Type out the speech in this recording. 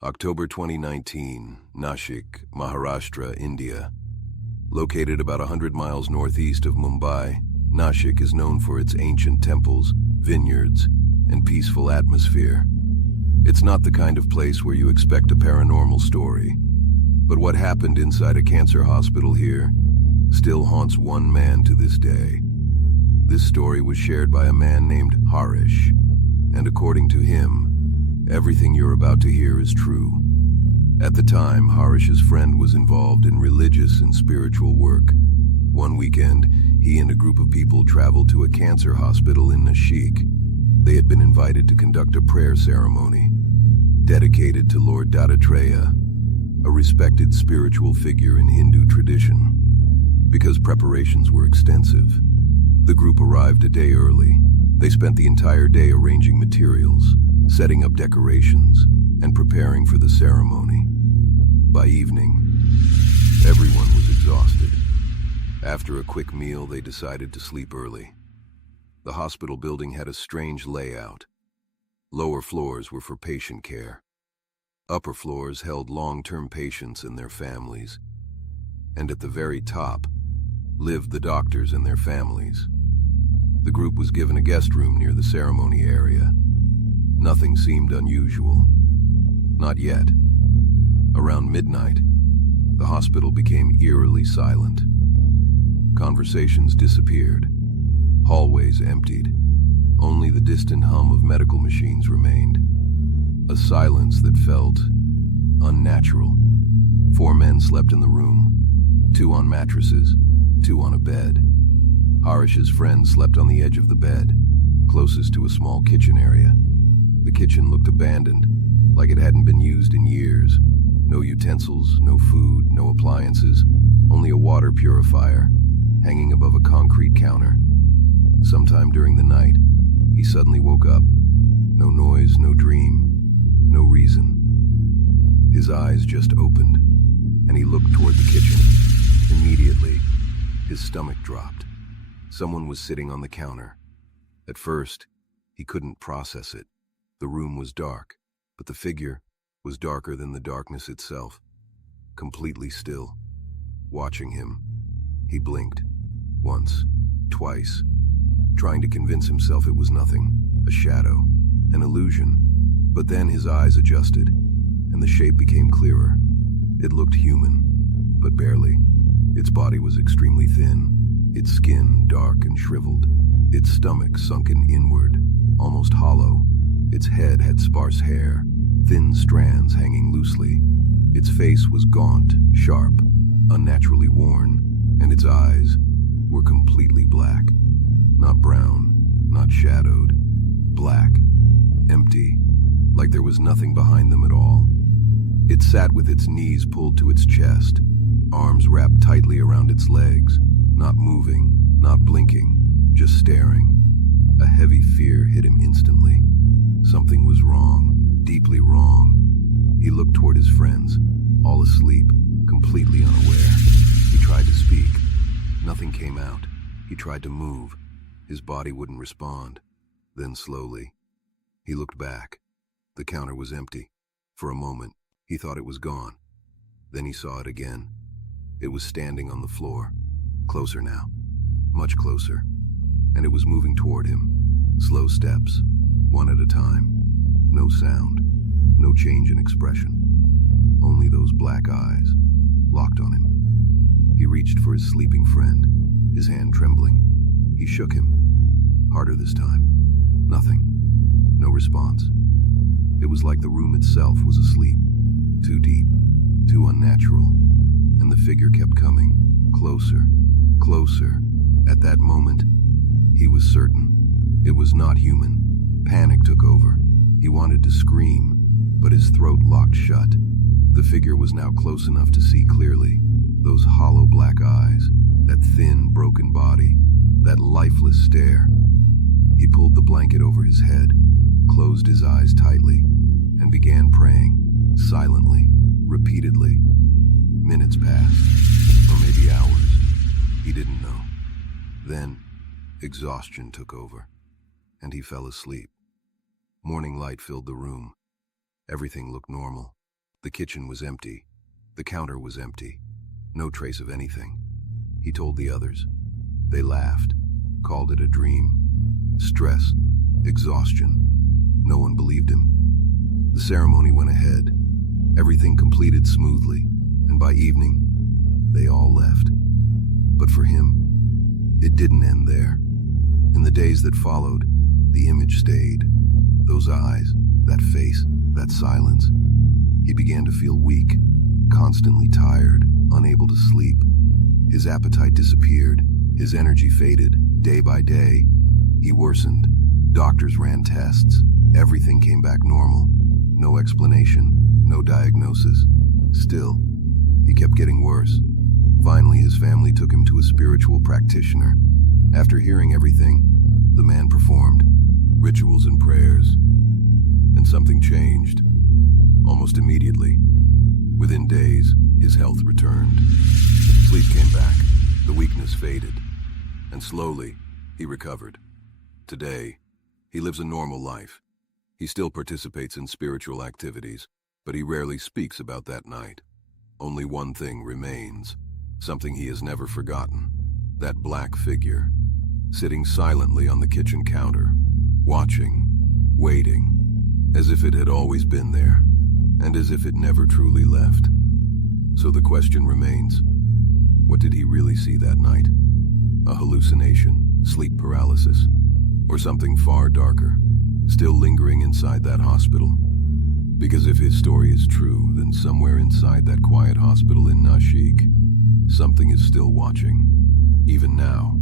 October 2019, Nashik, Maharashtra, India. Located about 100 miles northeast of Mumbai, Nashik is known for its ancient temples, vineyards, and peaceful atmosphere. It's not the kind of place where you expect a paranormal story. But what happened inside a cancer hospital here still haunts one man to this day. This story was shared by a man named Harish, and according to him, everything you're about to hear is true. At the time, Harish's friend was involved in religious and spiritual work. One weekend, he and a group of people traveled to a cancer hospital in Nashik. They had been invited to conduct a prayer ceremony dedicated to Lord Dattatreya, a respected spiritual figure in Hindu tradition. Because preparations were extensive, the group arrived a day early. They spent the entire day arranging materials, setting up decorations, and preparing for the ceremony. By evening, everyone was exhausted. After a quick meal, they decided to sleep early. The hospital building had a strange layout. Lower floors were for patient care. Upper floors held long-term patients and their families. And at the very top lived the doctors and their families. The group was given a guest room near the ceremony area. Nothing seemed unusual. Not yet. Around midnight, the hospital became eerily silent. Conversations disappeared. Hallways emptied. Only the distant hum of medical machines remained. A silence that felt unnatural. 4 men slept in the room, 2 on mattresses, 2 on a bed. Harish's friend slept on the edge of the bed, closest to a small kitchen area. The kitchen looked abandoned, like it hadn't been used in years. No utensils, no food, no appliances, only a water purifier hanging above a concrete counter. Sometime during the night, he suddenly woke up. No noise, no dream, no reason. His eyes just opened, and he looked toward the kitchen. Immediately, his stomach dropped. Someone was sitting on the counter. At first, he couldn't process it. The room was dark, but the figure was darker than the darkness itself, completely still. Watching him, he blinked, once, twice, trying to convince himself it was nothing, a shadow, an illusion. But then his eyes adjusted, and the shape became clearer. It looked human, but barely. Its body was extremely thin, its skin dark and shriveled, its stomach sunken inward, almost hollow. Its head had sparse hair, thin strands hanging loosely. Its face was gaunt, sharp, unnaturally worn, and its eyes were completely black. Not brown, not shadowed. Black, empty, like there was nothing behind them at all. It sat with its knees pulled to its chest, arms wrapped tightly around its legs, not moving, not blinking, just staring. A heavy fear hit him instantly. Something was wrong, deeply wrong. He looked toward his friends, all asleep, completely unaware. He tried to speak. Nothing came out. He tried to move. His body wouldn't respond. Then slowly, he looked back. The counter was empty. For a moment, he thought it was gone. Then he saw it again. It was standing on the floor. Closer now. Much closer. And it was moving toward him. Slow steps. One at a time. No sound. No change in expression. Only those black eyes, locked on him. He reached for his sleeping friend, his hand trembling. He shook him. Harder this time. Nothing. No response. It was like the room itself was asleep. Too deep. Too unnatural. And the figure kept coming. Closer. Closer. At that moment, he was certain. It was not human. Panic took over. He wanted to scream, but his throat locked shut. The figure was now close enough to see clearly. Those hollow black eyes, that thin, broken body, that lifeless stare. He pulled the blanket over his head, closed his eyes tightly, and began praying, silently, repeatedly. Minutes passed, or maybe hours. He didn't know. Then, exhaustion took over, and he fell asleep. Morning light filled the room. Everything looked normal. The kitchen was empty. The counter was empty. No trace of anything. He told the others. They laughed, called it a dream. Stress, exhaustion. No one believed him. The ceremony went ahead. Everything completed smoothly, and by evening, they all left. But for him, it didn't end there. In the days that followed, the image stayed. Those eyes, that face, that silence. He began to feel weak, constantly tired, unable to sleep. His appetite disappeared. His energy faded. Day by day, he worsened. Doctors ran tests. Everything came back normal. No explanation, no diagnosis. Still, he kept getting worse. Finally, his family took him to a spiritual practitioner. After hearing everything, the man performed rituals and prayers. And something changed. Almost immediately. Within days, his health returned. Sleep came back. The weakness faded. And slowly, he recovered. Today, he lives a normal life. He still participates in spiritual activities, but he rarely speaks about that night. Only one thing remains, something he has never forgotten. That black figure, sitting silently on the kitchen counter, watching, waiting, as if it had always been there, and as if it never truly left. So the question remains, what did he really see that night? A hallucination, sleep paralysis, or something far darker, still lingering inside that hospital? Because if his story is true, then somewhere inside that quiet hospital in Nashik, something is still watching, even now.